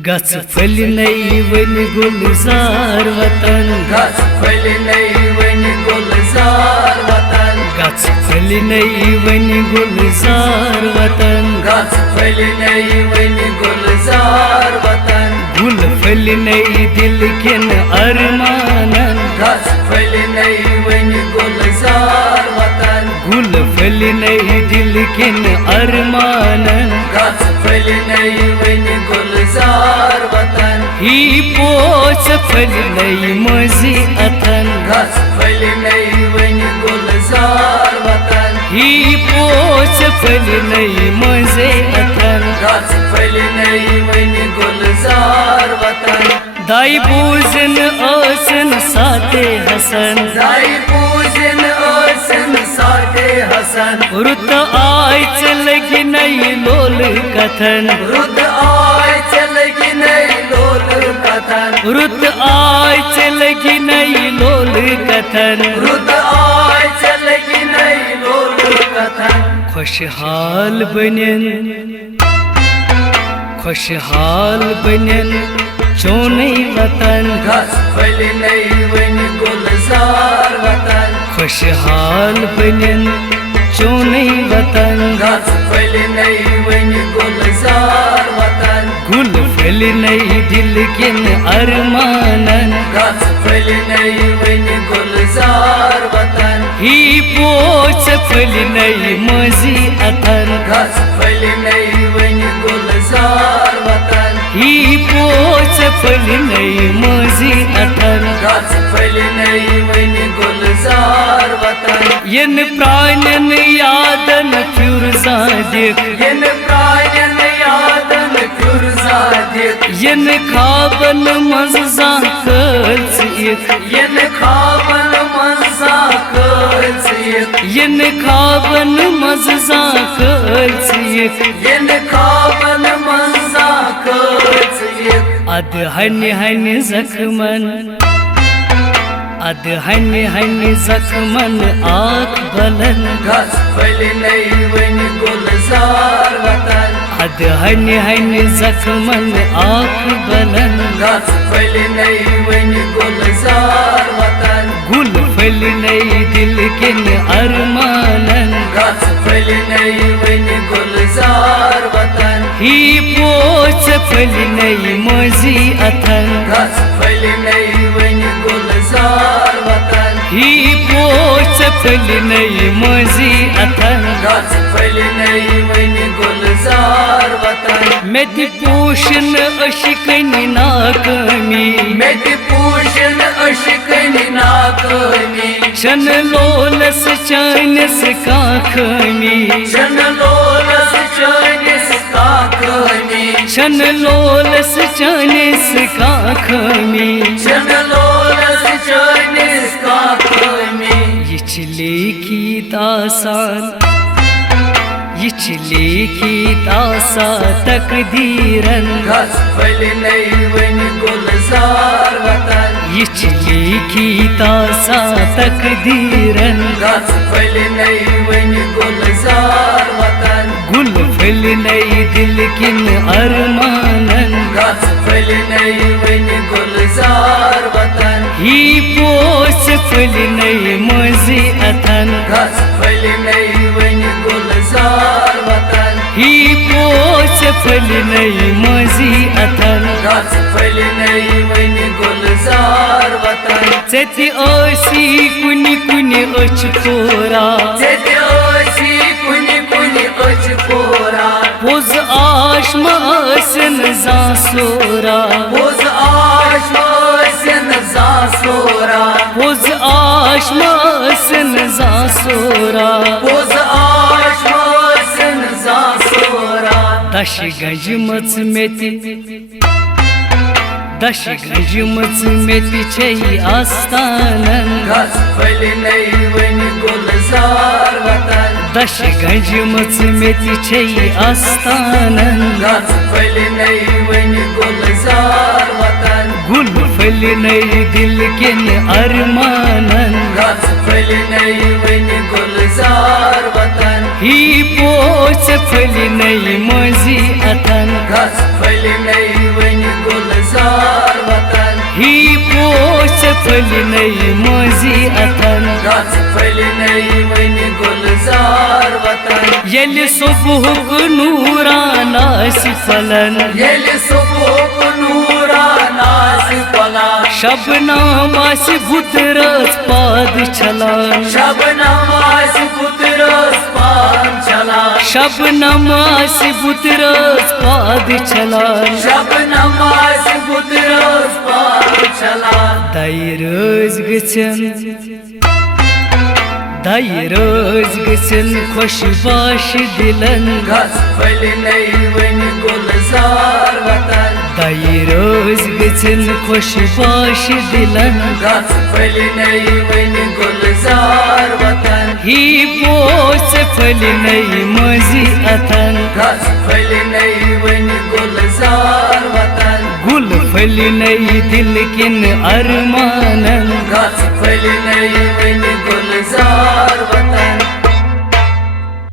गच फलिनै वन गुलजार वतन, गच फलिनै वन गुलजार वतन, गच फलिनै वन गुलजार वतन, गच फलिनै वन गुलजार वतन, गुल फलिनै दिल किन अरमानन, गच फलिनै वन गुलजार वतन, गुल फलिनै दिल किन अरमानन, गच फलिनै वन गुलजार वतन, ही पोच फलिनै मजी अथन, गच फलिनै वन गुलजार वतन, ही पोच फलिनै मजे अथन, गच फलिनै वन गुलजार वतन, दाई पूजन आसन साते हसन, दाई पूजन आसन साते हसन, रुत आय चलगी नई लोल कथन, रुद आय चलगी नई लोल कथन, रुत आय चलगी नई लोल कथन, रुद आय चलगी नई लोल कथन, खुशहाल बनन, खुशहाल बनन चोनै वतन, गच फलिनै वन गुलजार वतन, खुशहाल बनन चोनै वतन, गच फलिनै वन गुलजार वतन, गुल फलिनै दिल किन अरमानन, गच फलिनै वन गुलजार वतन, ही पोच फलिनै मजी अथन, गच फलिनै वन गुलजार वतन, ही पोच फलिनै मजी अथन, गच फलिनै वन गुलजार वतन, यन प्राणन यादन फिरजा दिख, यन प्राणन यादन फिरजा दिख, यन खाबन मजा कल्स इक, यन खाबन मजा कल्स इक, यन खाबन मजा कल्स इक, यन खाबन मजा कल्स इक, अद हन हन जख्मन, अद हन हन जख्मन आँख बलन, गच फलिनै वन गुलजार वतन, अद हन हन जख्मन आँख बलन, गच फलिनै वन गुलजार वतन, गुल फलिनै दिल किन अरमानन, गच फलिनै वन गुलजार वतन, ही पोच फलिनै मजी अथन, गच फलिनै वन गुलजार वतन, ही पोच फलिनै मजी अथन, गच फलिनै वन गुलजार वतन, मेत पोषण अशिकनि नाकामी, मेत पूषण अशिकन नाकामी, शन लोलस चानस काखमी, शन लोलस चानिस काखमी, शन लोलस चानस काखमी, शन लोलस चानिस काखमी, ये लेखित आसान, ये लेखित आसा तकदीरन, गच फलिनै वन गुलजार वतन, ये लेखित आसा तकदीरन, गच फलिनै वन गुलजार वतन, गुल फलिनै दिल किन अरमानन, गच फलिनै वन गुलजार वतन, ही पोच फलिनै मजी अथन, गच फलिनै वन गुलजार वतन, ही पोच फलिनै मजी अथन, गच फलिनै वन गुलजार वतन, चति ओसी कुनि कुनि अच कोरा, जेते ओसी कुनि कुनि अच कोरा, पोज आशमा आसन जासोरा, पोज आश्वासन जासोरा, पोज आशमा आसन जासोरा, पोज आश्वासन जासोरा, दश गज मच मेति, दश गज मच मेति छै आस्थानन, गच फलिनै वन गुलजार वतन, दश गज मच मेति छै आस्थानन, गच फलिनै वन गुलजार वतन, गुल फलिनै दिल किन अरमानन, गच फलिनै वन गुलजार वतन, ही पोच फलिनै मजी अथन, गच फलिनै वन फली नहीं मोजी अथन गच फली नहीं वनी गुलजार वतन येल सुबह नूराना फलन येल सुबह नूराना फलन शबनाम बुतरस पाद छलान शबनम बुतरस पाद छलान शबनम बुतरस पाद छलान शबनम बुतरस पाद छलान दायरज गचन खुशबाश दिलन गच फली नहीं वनी गुलजार वतन दायरज गचन खुशबाश दिलन गच फली नहीं वनी गुलजार वतन ही पोस फली नहीं मजी अथन गच फली नहीं वनी गुलजार वतन गुल फली नहीं दिल किन अरमानन गच फली नहीं